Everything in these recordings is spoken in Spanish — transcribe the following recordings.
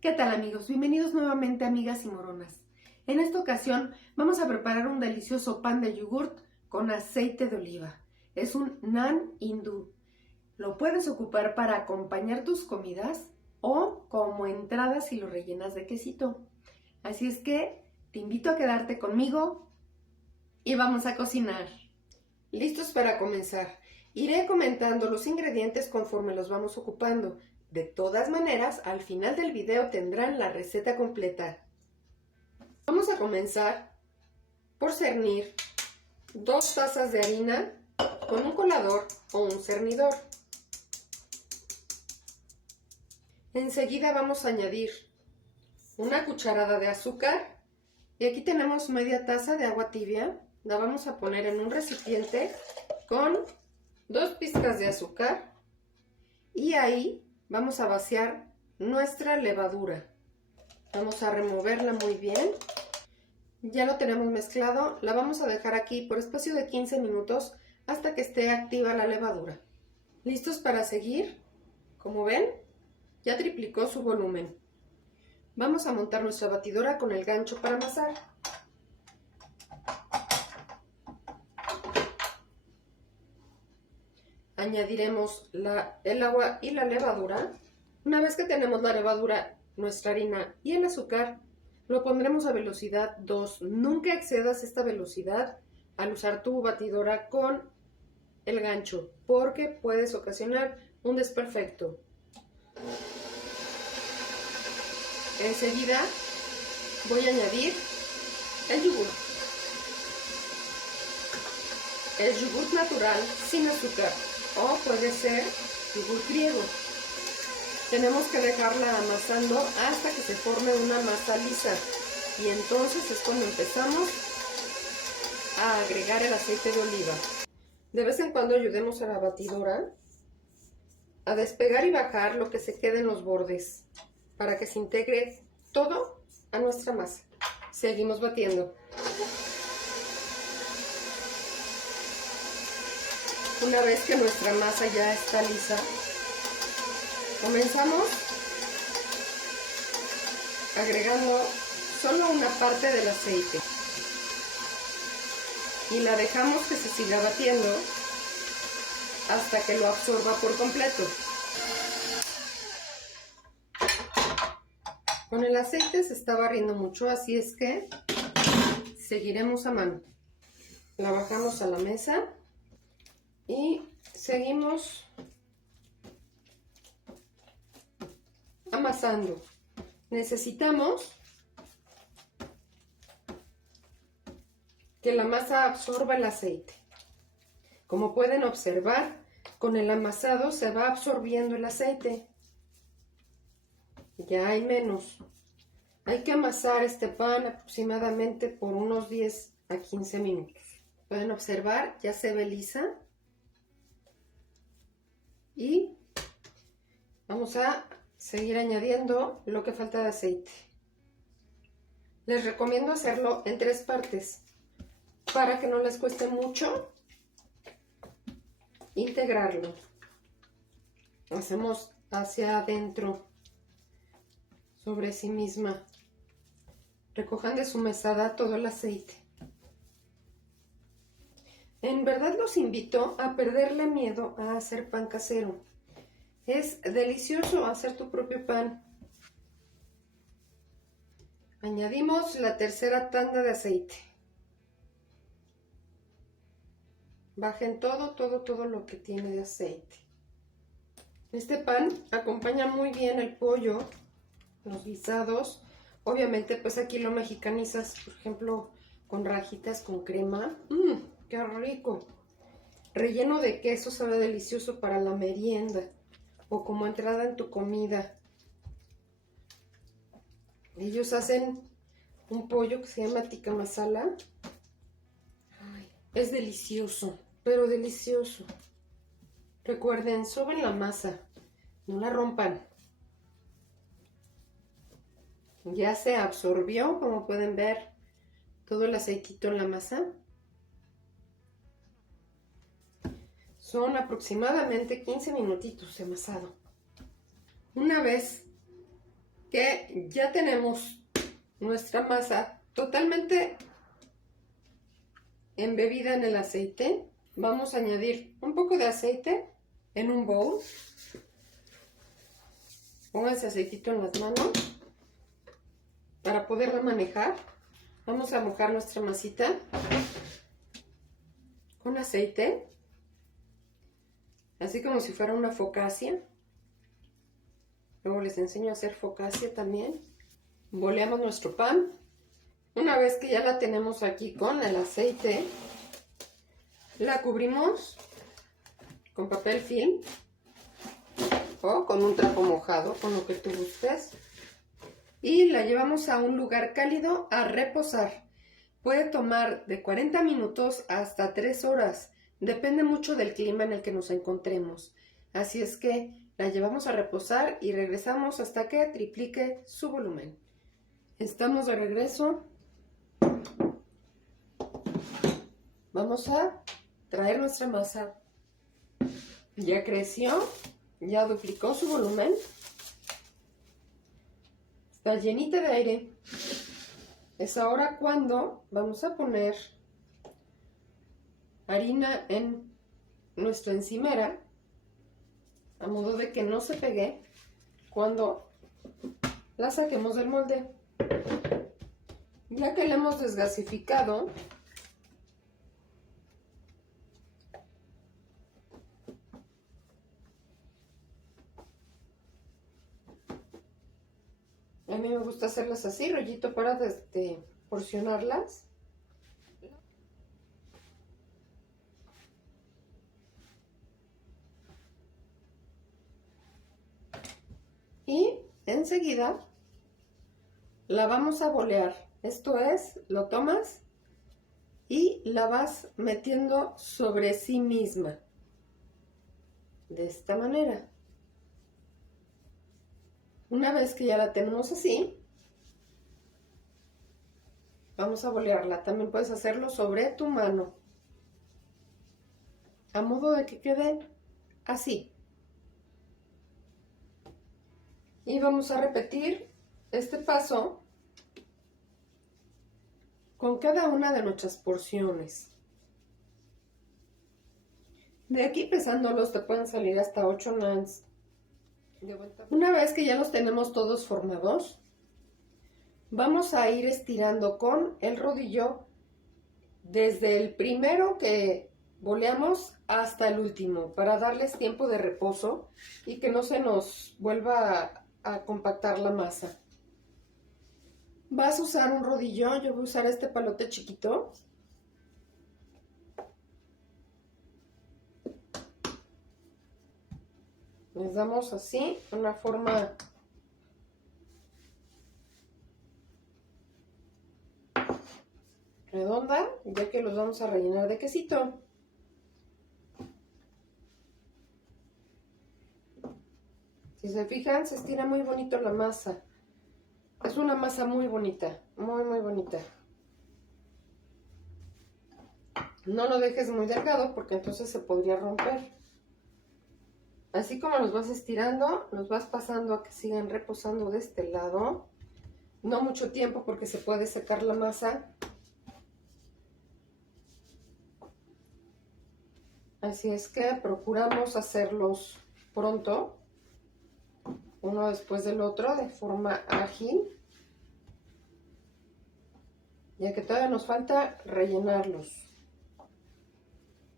¿Qué tal amigos? Bienvenidos nuevamente amigas y moronas. En esta ocasión vamos a preparar un delicioso pan de yogurt con aceite de oliva. Es un naan hindú. Lo puedes ocupar para acompañar tus comidas o como entrada si lo rellenas de quesito. Así es que te invito a quedarte conmigo y vamos a cocinar. Listos para comenzar. Iré comentando los ingredientes conforme los vamos ocupando. De todas maneras, al final del video tendrán la receta completa. Vamos a comenzar por cernir 2 tazas de harina con un colador o un cernidor. Enseguida vamos a añadir una cucharada de azúcar y aquí tenemos media taza de agua tibia. La vamos a poner en un recipiente con 2 pizcas de azúcar y ahí vamos a vaciar nuestra levadura. Vamos a removerla muy bien. Ya lo tenemos mezclado. La vamos a dejar aquí por espacio de 15 minutos hasta que esté activa la levadura. ¿Listos para seguir? Como ven, ya triplicó su volumen. Vamos a montar nuestra batidora con el gancho para amasar. Añadiremos el agua y la levadura. Una vez que tenemos la levadura, nuestra harina y el azúcar, lo pondremos a velocidad 2. Nunca excedas esta velocidad al usar tu batidora con el gancho, porque puedes ocasionar un desperfecto. Enseguida voy a añadir el yogur. El yogur natural sin azúcar o puede ser yogur griego. Tenemos que dejarla amasando hasta que se forme una masa lisa y entonces es cuando empezamos a agregar el aceite de oliva. De vez en cuando ayudemos a la batidora a despegar y bajar lo que se quede en los bordes para que se integre todo a nuestra masa. Seguimos batiendo. Una vez que nuestra masa ya está lisa, comenzamos agregando solo una parte del aceite y la dejamos que se siga batiendo hasta que lo absorba por completo. Con el aceite se está barriendo mucho, así es que seguiremos a mano. La bajamos a la mesa y seguimos amasando. Necesitamos que la masa absorba el aceite. Como pueden observar, con el amasado se va absorbiendo el aceite. Ya hay menos. Hay que amasar este pan aproximadamente por unos 10 a 15 minutos. Pueden observar, ya se ve lisa. Y vamos a seguir añadiendo lo que falta de aceite. Les recomiendo hacerlo en 3 partes para que no les cueste mucho integrarlo. Hacemos hacia adentro sobre sí misma. Recojan de su mesada todo el aceite. En verdad los invito a perderle miedo a hacer pan casero. Es delicioso hacer tu propio pan. Añadimos la tercera tanda de aceite. Bajen todo lo que tiene de aceite. Este pan acompaña muy bien el pollo, los guisados. Obviamente, pues aquí lo mexicanizas, por ejemplo, con rajitas con crema. ¡Qué rico! Relleno de queso sabe delicioso para la merienda o como entrada en tu comida. Ellos hacen un pollo que se llama tikka masala. Ay, es delicioso, pero delicioso. Recuerden, soben la masa, no la rompan. Ya se absorbió, como pueden ver, todo el aceitito en la masa. Son aproximadamente 15 minutitos de amasado. Una vez que ya tenemos nuestra masa totalmente embebida en el aceite, vamos a añadir un poco de aceite en un bowl. Pónganse aceitito en las manos para poderla manejar. Vamos a mojar nuestra masita con aceite, así como si fuera una focaccia. Luego les enseño a hacer focaccia también. Boleamos nuestro pan. Una vez que ya la tenemos aquí con el aceite, la cubrimos con papel film o con un trapo mojado, con lo que tú gustes. Y la llevamos a un lugar cálido a reposar. Puede tomar de 40 minutos hasta 3 horas. Depende mucho del clima en el que nos encontremos. Así es que la llevamos a reposar y regresamos hasta que triplique su volumen. Estamos de regreso. Vamos a traer nuestra masa. Ya creció, ya duplicó su volumen. Está llenita de aire. Es ahora cuando vamos a poner harina en nuestra encimera, a modo de que no se pegue cuando la saquemos del molde. Ya que la hemos desgasificado, a mí me gusta hacerlas así, rollito para porcionarlas. Y enseguida la vamos a bolear. Esto es, lo tomas y la vas metiendo sobre sí misma. De esta manera. Una vez que ya la tenemos así, vamos a bolearla. También puedes hacerlo sobre tu mano, a modo de que quede así. Y vamos a repetir este paso con cada una de nuestras porciones. De aquí pesándolos te pueden salir hasta 8 nans. Una vez que ya los tenemos todos formados, vamos a ir estirando con el rodillo desde el primero que boleamos hasta el último, para darles tiempo de reposo y que no se nos vuelva a compactar la masa. Vas a usar un rodillo, yo voy a usar este palote chiquito. Les damos así, una forma redonda, ya que los vamos a rellenar de quesito. Si se fijan, se estira muy bonito la masa. Es una masa muy bonita, muy bonita. No lo dejes muy delgado porque entonces se podría romper. Así como los vas estirando, los vas pasando a que sigan reposando de este lado. No mucho tiempo porque se puede secar la masa. Así es que procuramos hacerlos pronto, uno después del otro, de forma ágil, ya que todavía nos falta rellenarlos.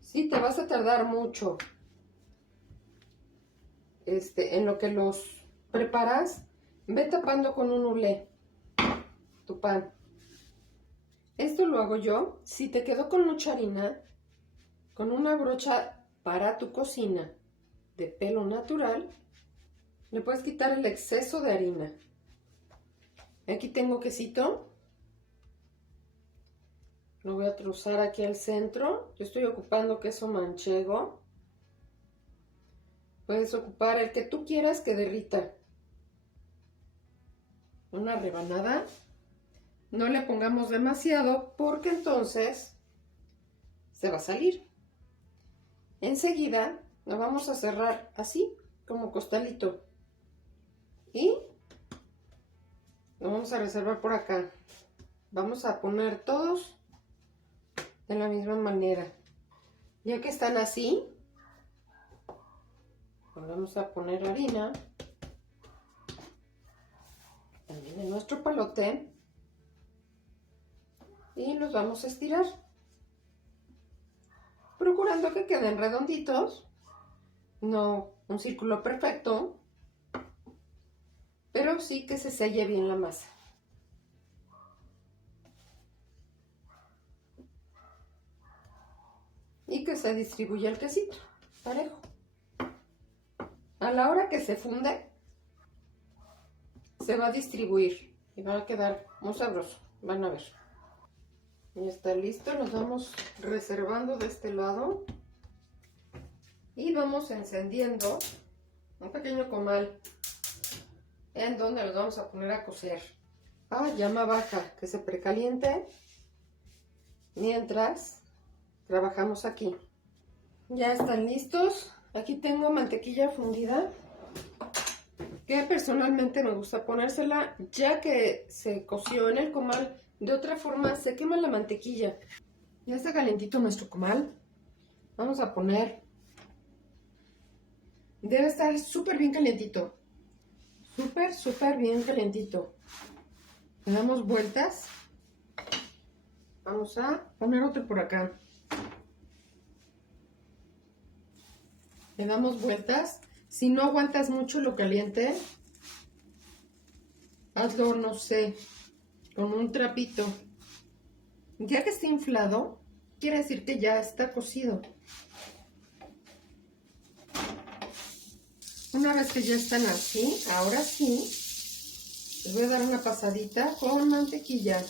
Sí, te vas a tardar mucho en lo que los preparas. Ve tapando con un hule tu pan. Esto lo hago yo. Si te quedó con mucha harina, con una brocha para tu cocina de pelo natural, le puedes quitar el exceso de harina. Aquí tengo quesito. Lo voy a trozar aquí al centro. Yo estoy ocupando queso manchego. Puedes ocupar el que tú quieras que derrita. Una rebanada. No le pongamos demasiado porque entonces se va a salir. Enseguida lo vamos a cerrar así, como costalito. Y Lo vamos a reservar por acá. Vamos a poner todos de la misma manera. Ya que están así, volvemos a poner la harina. También en nuestro palote. Y los vamos a estirar. Procurando que queden redonditos. No un círculo perfecto, pero sí que se selle bien la masa. Y que se distribuya el quesito parejo. A la hora que se funde, se va a distribuir y va a quedar muy sabroso. Van a ver. Ya está listo, los vamos reservando de este lado. Y vamos encendiendo un pequeño comal en donde los vamos a poner a cocer a llama baja, que se precaliente mientras trabajamos aquí. Ya están listos. Aquí tengo mantequilla fundida, que personalmente me gusta ponérsela ya que se coció en el comal. De otra forma se quema la mantequilla. Ya está calentito nuestro comal. Vamos a poner... Debe estar súper bien calientito. Súper bien calientito. Le damos vueltas. Vamos a poner otro por acá. Le damos vueltas. Si no aguantas mucho lo caliente, hazlo, no sé, con un trapito. Ya que esté inflado, quiere decir que ya está cocido. Una vez que ya están así, ahora sí, les voy a dar una pasadita con mantequilla.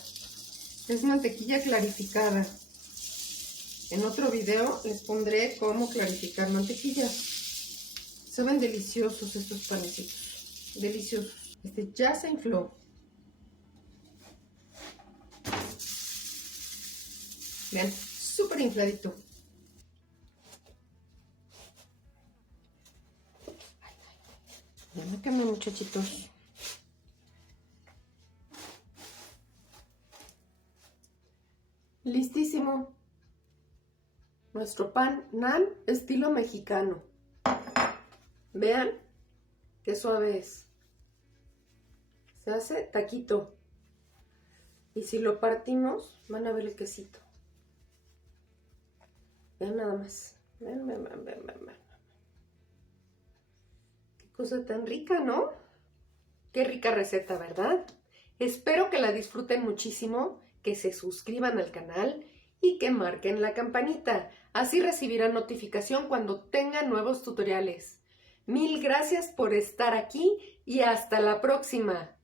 Es mantequilla clarificada. En otro video les pondré cómo clarificar mantequilla. Saben deliciosos estos panecitos. Deliciosos. Este ya se infló. Vean, súper infladito. No quemen, muchachitos. Listísimo. Nuestro pan nan estilo mexicano. Vean qué suave es. Se hace taquito. Y si lo partimos, van a ver el quesito. Vean nada más. Vean. Qué cosa tan rica, ¿no? Qué rica receta, ¿verdad? Espero que la disfruten muchísimo, que se suscriban al canal y que marquen la campanita. Así recibirán notificación cuando tengan nuevos tutoriales. Mil gracias por estar aquí y hasta la próxima.